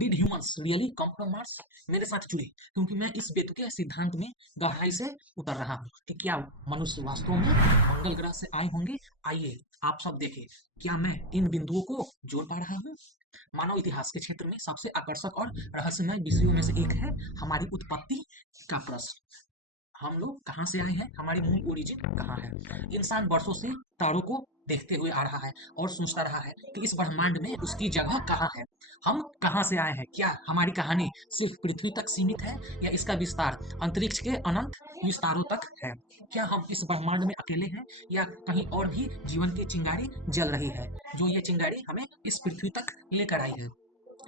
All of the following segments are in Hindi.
Did humans really come from Mars? मेरे साथ जुड़े, क्योंकि मैं इस बेतुके सिद्धांत में गहराई से उतर रहा हूँ कि क्या मनुष्य वास्तव में मंगल ग्रह से आए होंगे। आइए आप सब देखें, क्या मैं इन बिंदुओं को जोड़ पा रहा हूँ। मानव इतिहास के क्षेत्र में सबसे आकर्षक और रहस्यमय विषयों में से एक है हमारी उत्पत्ति का प्रश्न। हम लोग कहाँ से आए हैं, हमारी मूल ओरिजिन कहाँ है। इंसान वर्षों से तारों को देखते हुए आ रहा है और सोचता रहा है कि इस ब्रह्मांड में उसकी जगह कहाँ है। हम कहाँ से आए हैं, क्या हमारी कहानी सिर्फ पृथ्वी तक सीमित है या इसका विस्तार अंतरिक्ष के अनंत विस्तारों तक है। क्या हम इस ब्रह्मांड में अकेले हैं या कहीं और भी जीवन की चिंगारी जल रही है, जो ये चिंगारी हमें इस पृथ्वी तक लेकर आई है,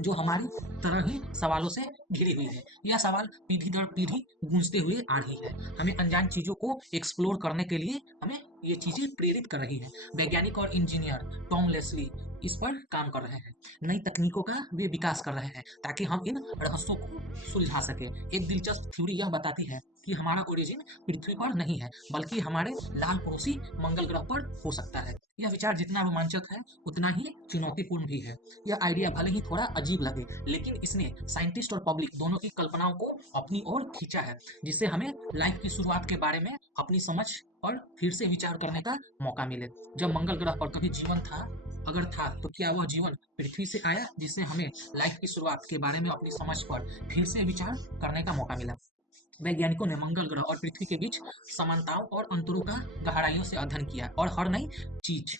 जो हमारी तरह ही सवालों से घिरी हुई है। यह सवाल पीढ़ी दर पीढ़ी गूंजते हुए आ रही है, हमें अनजान चीजों को एक्सप्लोर करने के लिए हमें ये चीजें प्रेरित कर रही हैं। वैज्ञानिक और इंजीनियर टॉम लेस्ली इस पर काम कर रहे हैं, नई तकनीकों का वे विकास कर रहे हैं ताकि हम इन रहस्यों को सुलझा सके। एक दिलचस्प थ्योरी यह बताती है कि हमारा ओरिजिन पृथ्वी पर नहीं है, बल्कि हमारे लाल पड़ोसी मंगल ग्रह पर हो सकता है। यह विचार जितना रोमांचक है उतना ही चुनौतीपूर्ण भी है। यह आइडिया भले ही थोड़ा अजीब लगे, लेकिन इसने साइंटिस्ट और पब्लिक दोनों की कल्पनाओं को अपनी ओर खींचा है, जिससे हमें लाइफ की शुरुआत के बारे में अपनी समझ पर फिर से विचार करने का मौका मिले। जब मंगल ग्रह पर कभी जीवन था, अगर था, तो क्या वह जीवन पृथ्वी से आया, जिससे हमें लाइफ की शुरुआत के बारे में अपनी समझ पर फिर से विचार करने का मौका मिला। वैज्ञानिकों ने मंगल ग्रह और पृथ्वी के बीच समानताओं और अंतरों का गहराइयों से अध्ययन किया, और हर नई चीज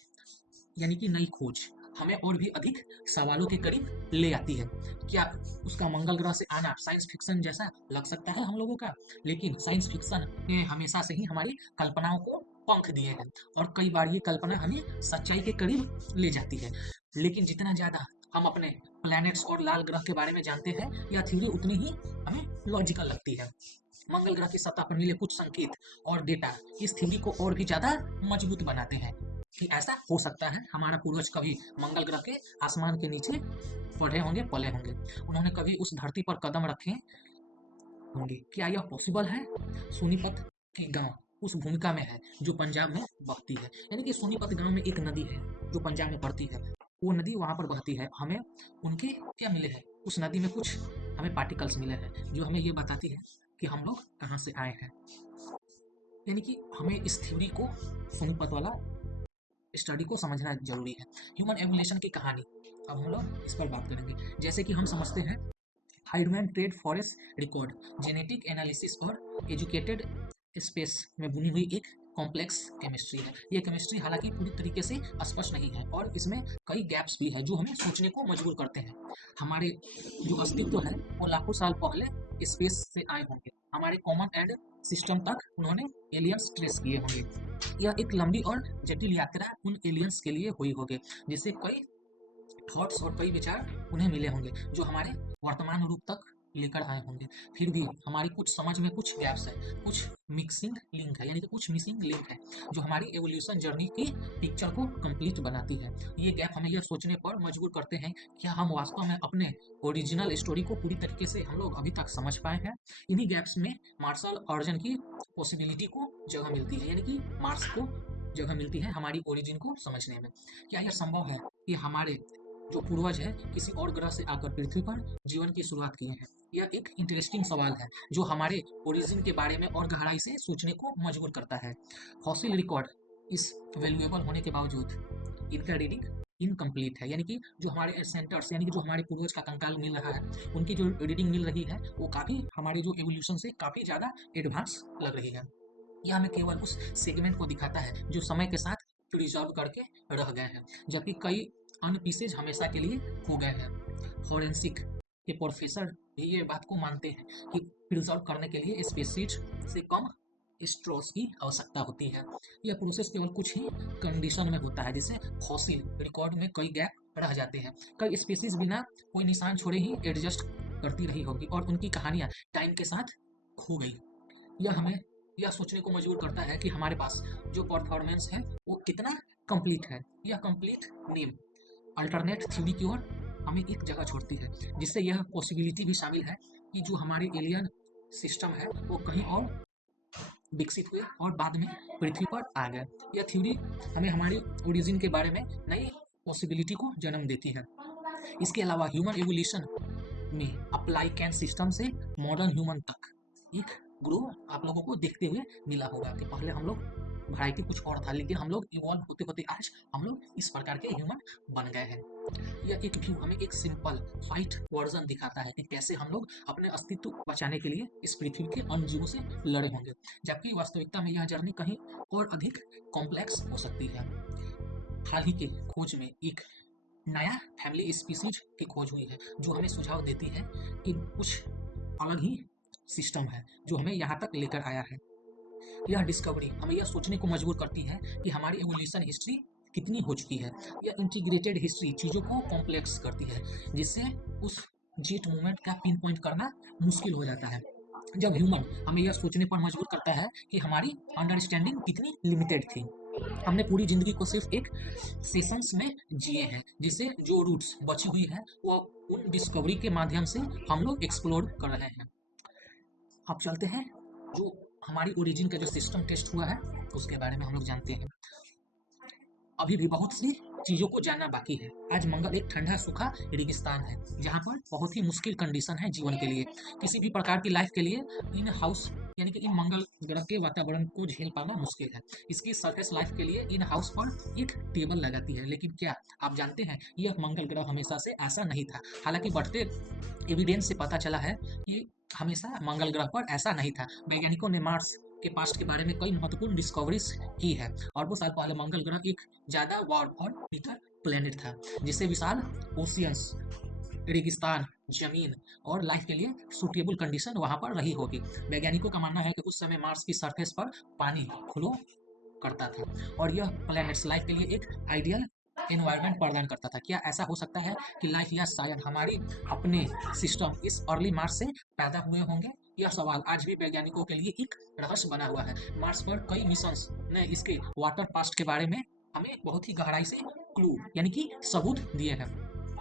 यानी कि नई खोज हमें और भी अधिक सवालों के करीब ले आती है। क्या उसका मंगल ग्रह से आना साइंस फिक्शन जैसा लग सकता है हम लोगों का, लेकिन साइंस फिक्शन ने हमेशा से ही हमारी कल्पनाओं को पंख दिए हैं, और कई बार ये कल्पना हमें सच्चाई के करीब ले जाती है। लेकिन जितना ज्यादा हम अपने प्लैनेट्स और लाल ग्रह के बारे में जानते हैं, यह थ्योरी उतनी ही हमें लॉजिकल लगती है। मंगल ग्रह की सतह पर मिले कुछ संकेत और डेटा इस थ्योरी को और भी ज्यादा मजबूत बनाते हैं कि ऐसा हो सकता है हमारा पूर्वज कभी मंगल ग्रह के आसमान के नीचे पढ़े होंगे, पले होंगे, उन्होंने कभी उस धरती पर कदम रखे होंगे। क्या यह पॉसिबल है? सोनीपत की गांव उस भूमिका में है जो पंजाब में बहती है, यानी कि सोनीपत गांव में एक नदी है जो पंजाब में पड़ती है, वो नदी वहां पर बहती है। हमें उनके क्या मिले हैं, उस नदी में कुछ हमें पार्टिकल्स मिले हैं जो हमें ये बताती है कि हम लोग कहाँ से आए हैं। यानी कि हमें इस थ्योरी को, सोनीपत वाला स्टडी को समझना जरूरी है। ह्यूमन एवोल्यूशन की कहानी, अब हम लोग इस पर बात करेंगे। जैसे कि हम समझते हैं, हाइडमैन trade forest record genetic analysis और एजुकेटेड स्पेस में बुनी हुई एक कॉम्प्लेक्स केमिस्ट्री है। ये केमिस्ट्री हालांकि पूरी तरीके से स्पष्ट नहीं है, और इसमें कई गैप्स भी है जो हमें सोचने को मजबूर करते हैं। हमारे जो अस्तित्व है वो लाखों साल पहले स्पेस से आए होंगे, हमारे कॉमन एंड सिस्टम तक उन्होंने एलियंस ट्रेस किए होंगे। यह एक लंबी और जटिल यात्रा उन एलियंस के लिए हुई होगी, जिससे कई थॉट्स और कई विचार उन्हें मिले होंगे जो हमारे वर्तमान रूप तक लेकर आए होंगे। फिर भी हमारी कुछ समझ में कुछ गैप्स है, कुछ मिक्सिंग लिंक है, यानी कि कुछ मिसिंग लिंक है जो हमारी एवोल्यूशन जर्नी की पिक्चर को कंप्लीट बनाती है। ये गैप हमें यह सोचने पर मजबूर करते हैं, क्या हम वास्तव में अपने ओरिजिनल स्टोरी को पूरी तरीके से हम लोग अभी तक समझ पाए हैं। इन्हीं गैप्स में मार्शल ऑर्जन की पॉसिबिलिटी को जगह मिलती है, यानी कि मार्स को जगह मिलती है हमारी ओरिजिन को समझने में। क्या यह संभव है कि हमारे जो पूर्वज है किसी और ग्रह से आकर पृथ्वी पर जीवन की शुरुआत किए हैं? यह एक इंटरेस्टिंग सवाल है जो हमारे ओरिजिन के बारे में और गहराई से सोचने को मजबूर करता है। फॉसिल रिकॉर्ड इस वैल्यूएबल होने के बावजूद इनका रीडिंग इनकम्प्लीट है, यानी कि जो हमारे सेंटर्स, यानी कि जो हमारे पूर्वज का कंकाल मिल रहा है, उनकी जो रीडिंग मिल रही है वो काफ़ी हमारी जो एवोल्यूशन से काफ़ी ज़्यादा एडवांस लग रही है। यह हमें केवल उस सेगमेंट को दिखाता है जो समय के साथ प्रिजर्व करके रह गए हैं, जबकि कई अन्य पीसेज हमेशा के लिए खो गए हैं। फॉरेंसिक के प्रोफेसर भी ये बात को मानते हैं कि प्रिजर्व करने के लिए स्पेसीज से कम स्ट्रॉस की आवश्यकता होती है। यह प्रोसेस केवल कुछ ही कंडीशन में होता है, जिससे फॉसिल रिकॉर्ड में कई गैप रह जाते हैं। कई स्पेसीज बिना कोई निशान छोड़े ही एडजस्ट करती रही होगी और उनकी कहानियां टाइम के साथ खो गई। यह हमें यह सोचने को मजबूर करता है कि हमारे पास जो परफॉर्मेंस है वो कितना कंप्लीट है। यह कंप्लीट नेम अल्टरनेट थ्योरी की ओर हमें एक जगह छोड़ती है, जिससे यह पॉसिबिलिटी भी शामिल है कि जो हमारे एलियन सिस्टम है वो कहीं और विकसित हुए और बाद में पृथ्वी पर आ गए। यह थ्योरी हमें हमारी ओरिजिन के बारे में नई पॉसिबिलिटी को जन्म देती है। इसके अलावा ह्यूमन एवोल्यूशन में अप्लाई कैन सिस्टम से मॉडर्न ह्यूमन तक एक ग्रो आप लोगों को देखते हुए मिला होगा कि पहले हम लोग वैरायटी कुछ और था, लेकिन हम लोग इवॉल्व होते होते आज हम लोग इस प्रकार के ह्यूमन बन गए हैं। यह एक व्यू हमें एक सिंपल फाइट वर्जन दिखाता है कि कैसे हम लोग अपने अस्तित्व बचाने के लिए इस पृथ्वी के अन्य जीवों से लड़े होंगे, जबकि वास्तविकता में यह जर्नी कहीं और अधिक कॉम्प्लेक्स हो सकती है। हाल ही के खोज में एक नया फैमिली स्पीसीज की खोज हुई है जो हमें सुझाव देती है कि कुछ अलग ही सिस्टम है जो हमें यहाँ तक लेकर आया है। यह डिस्कवरी हमें यह सोचने को मजबूर करती है कि हमारी एवोल्यूशन हिस्ट्री कितनी हो चुकी है। यह इंटीग्रेटेड हिस्ट्री चीज़ों को कॉम्प्लेक्स करती है, जिससे उस जेट मूवमेंट का पिन पॉइंट करना मुश्किल हो जाता है। जब ह्यूमन हमें यह सोचने पर मजबूर करता है कि हमारी अंडरस्टैंडिंग कितनी लिमिटेड थी। हमने पूरी जिंदगी को सिर्फ एक सेशंस में जिए हैं, जिससे जो रूट्स बची हुई है वो उन डिस्कवरी के माध्यम से हम लोग एक्सप्लोर कर रहे हैं। अब चलते हैं जो हमारी ओरिजिन का जो सिस्टम टेस्ट हुआ है उसके बारे में हम लोग जानते हैं। अभी भी बहुत सी चीज़ों को जानना बाकी है। आज मंगल एक ठंडा सूखा रेगिस्तान है जहाँ पर बहुत ही मुश्किल कंडीशन है जीवन के लिए। किसी भी प्रकार की लाइफ के लिए इन हाउस यानी कि इन मंगल ग्रह के वातावरण को झेल पाना मुश्किल है। इसकी सरफेस लाइफ के लिए इन हाउस पर एक टेबल लगाती है, लेकिन क्या आप जानते हैं यह मंगल ग्रह हमेशा से ऐसा नहीं था। हालांकि बढ़ते एविडेंस से पता चला है कि हमेशा मंगल ग्रह पर ऐसा नहीं था। वैज्ञानिकों ने मार्स के पास्ट के बारे में कई महत्वपूर्ण डिस्कवरीज की है। अरबों साल पहले मंगल ग्रह एक ज्यादा वार्म और हीटर प्लेनेट था, जिससे विशाल ओशियंस, रेगिस्तान, जमीन और लाइफ के लिए सूटेबल कंडीशन वहां पर रही होगी। वैज्ञानिकों का मानना है कि उस समय मार्स की सरफेस पर पानी फ्लो करता था और यह प्लैनेट्स लाइफ के लिए एक आइडियल एनवायरनमेंट प्रदान करता था। क्या ऐसा हो सकता है कि लाइफ या शायद हमारी अपने सिस्टम इस अर्ली मार्स से पैदा हुए होंगे? यह सवाल आज भी वैज्ञानिकों के लिए एक रहस्य बना हुआ है। मार्स पर कई मिशंस ने इसके वाटर पास्ट के बारे में हमें बहुत ही गहराई से क्लू यानी कि सबूत दिए हैं।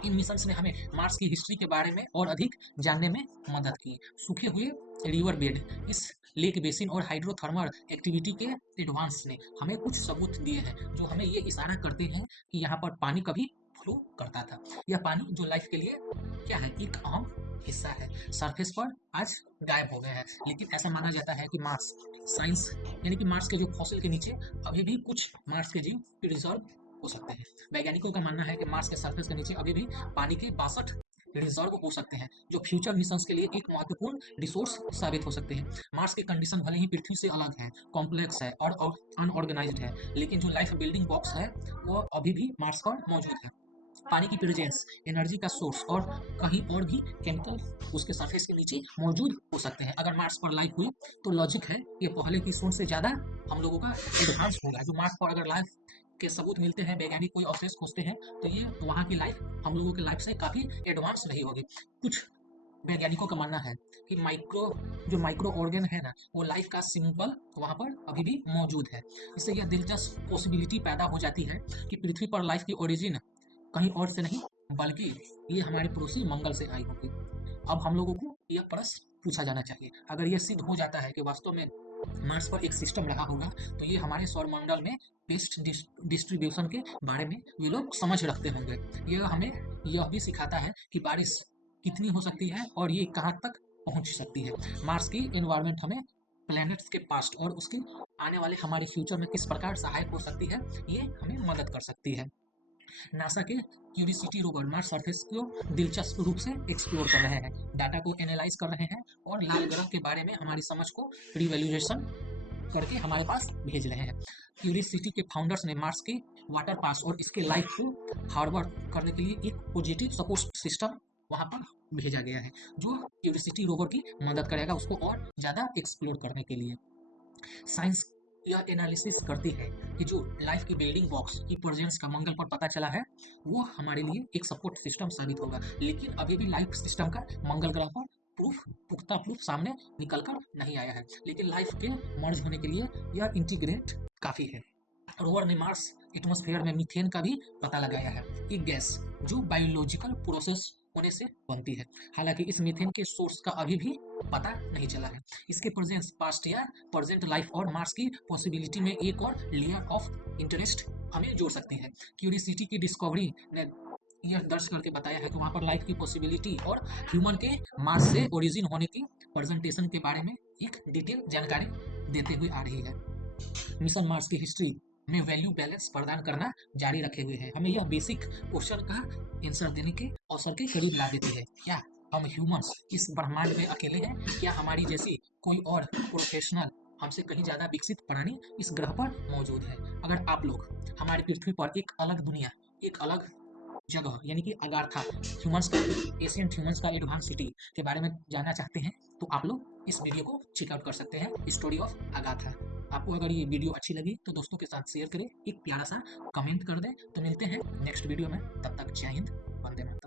इन मिशंस ने हमें मार्स की हिस्ट्री के बारे में और अधिक जानने में मदद की। सूखे हुए रिवर बेड, इस लेक बेसिन और हाइड्रोथर्मल एक्टिविटी के एडवांस ने हमें कुछ सबूत दिए हैं जो हमें ये इशारा करते हैं कि यहाँ पर पानी कभी फ्लो करता था। यह पानी जो लाइफ के लिए क्या है एक अहम हिस्सा है, सरफेस पर आज गायब हो गया है। लेकिन ऐसा माना जाता है कि मार्स साइंस यानी कि मार्स के जो फॉसिल के नीचे अभी भी कुछ मार्स के जीव प्रिजर्व हो सकते हैं। वैज्ञानिकों का मानना है कि मार्स के सरफेस के नीचे अभी भी पानी के 62 रिजर्व हो सकते हैं, जो फ्यूचर मिशंस के लिए एक महत्वपूर्ण रिसोर्स साबित हो सकते हैं। मार्स के कंडीशन भले ही पृथ्वी से अलग है, कॉम्प्लेक्स है और अनऑर्गेनाइज्ड है, लेकिन जो लाइफ बिल्डिंग बॉक्स है वो अभी भी मार्स पर मौजूद है। पानी की प्रेजेंस, एनर्जी का सोर्स और कहीं और भी केमिकल उसके सरफेस के नीचे मौजूद हो सकते हैं। अगर मार्स पर लाइफ हुई तो लॉजिक है ये पहले की सोच से ज़्यादा हम लोगों का एडवांस होगा। जो मार्स पर अगर लाइफ के सबूत मिलते हैं, वैज्ञानिक कोई अवशेष खोजते हैं, तो ये वहाँ की लाइफ हम लोगों की लाइफ से काफ़ी एडवांस रही होगी। कुछ वैज्ञानिकों का मानना है कि माइक्रो ऑर्गन है ना, वो लाइफ का सिंपल वहाँ पर अभी भी मौजूद है। इससे यह दिलचस्प पॉसिबिलिटी पैदा हो जाती है कि पृथ्वी पर लाइफ की ओरिजिन कहीं और से नहीं बल्कि ये हमारे पड़ोसी मंगल से आई होगी। अब हम लोगों को यह प्रश्न पूछा जाना चाहिए, अगर यह सिद्ध हो जाता है कि वास्तव में मार्स पर एक सिस्टम रहा होगा, तो ये हमारे सौरमंडल में वेस्ट डिस्ट्रीब्यूशन के बारे में ये लोग समझ रखते होंगे। यह हमें यह भी सिखाता है कि बारिश कितनी हो सकती है और ये कहाँ तक पहुंच सकती है। मार्स की एनवायरनमेंट हमें प्लैनेट्स के पास्ट और उसके आने वाले हमारे फ्यूचर में किस प्रकार सहायक हो सकती है, ये हमें मदद कर सकती है। नासा के क्यूरियोसिटी रोवर मार्स सरफेस को दिलचस्प रूप से एक्सप्लोर कर रहे हैं, डाटा को एनालाइज कर रहे हैं और लाल ग्रह के बारे में हमारी समझ को रिवैल्यूएशन करके हमारे पास भेज रहे हैं। क्यूरियोसिटी के फाउंडर्स ने मार्स के वाटर पास और इसके लाइफ को हार्बर करने के लिए एक पॉजिटिव सपोर्ट सिस्टम वहां पर भेजा गया है, जो क्यूरियोसिटी रोवर की मदद करेगा उसको और ज़्यादा एक्सप्लोर करने के लिए। साइंस यह एनालिसिस करती है कि जो लाइफ की बिल्डिंग ब्लॉक्स की प्रेजेंस का मंगल पर पता चला है वो हमारे लिए एक सपोर्ट सिस्टम साबित होगा। लेकिन अभी भी लाइफ सिस्टम का मंगल ग्रह पर पुख्ता प्रूफ सामने निकल कर नहीं आया है, लेकिन लाइफ के मर्ज होने के लिए यह इंटीग्रेट काफ़ी है। रोवर ने मार्स एटमॉस्फेयर में मीथेन का भी पता लगाया है, एक गैस जो बायोलॉजिकल प्रोसेस होने से बनती है। हालांकि इस मीथेन के सोर्स का अभी भी पता नहीं चला है। इसके प्रेजेंस पास्ट या प्रेजेंट लाइफ और मार्स की पॉसिबिलिटी में एक और लेयर ऑफ इंटरेस्ट हमें जोड़ सकते हैं। क्यूरियोसिटी की डिस्कवरी ने यह दर्ज करके बताया है कि वहाँ पर लाइफ की पॉसिबिलिटी और ह्यूमन के मार्स से ओरिजिन होने की प्रेजेंटेशन के बारे में एक डिटेल जानकारी देते हुए आ रही है। मिशन मार्स की हिस्ट्री में वैल्यू बैलेंस प्रदान करना जारी रखे हुए है। हमें यह बेसिक क्वेश्चन का आंसर देने के अवसर के करीब ला देती है। क्या हम ह्यूमंस इस ब्रह्मांड में अकेले हैं? क्या हमारी जैसी कोई और प्रोफेशनल हमसे कहीं ज़्यादा विकसित प्राणी इस ग्रह पर मौजूद है? अगर आप लोग हमारी पृथ्वी पर एक अलग दुनिया, एक अलग जगह यानी कि अगाथा ह्यूमंस का, एशियंट ह्यूमंस का एडवांस सिटी के बारे में जानना चाहते हैं तो आप लोग इस वीडियो को चेकआउट कर सकते हैं, स्टोरी ऑफ अगाथा। आपको अगर ये वीडियो अच्छी लगी तो दोस्तों के साथ शेयर करें, एक प्यारा सा कमेंट कर दें। तो मिलते हैं नेक्स्ट वीडियो में, तब तक जय हिंद, वंदे मातरम।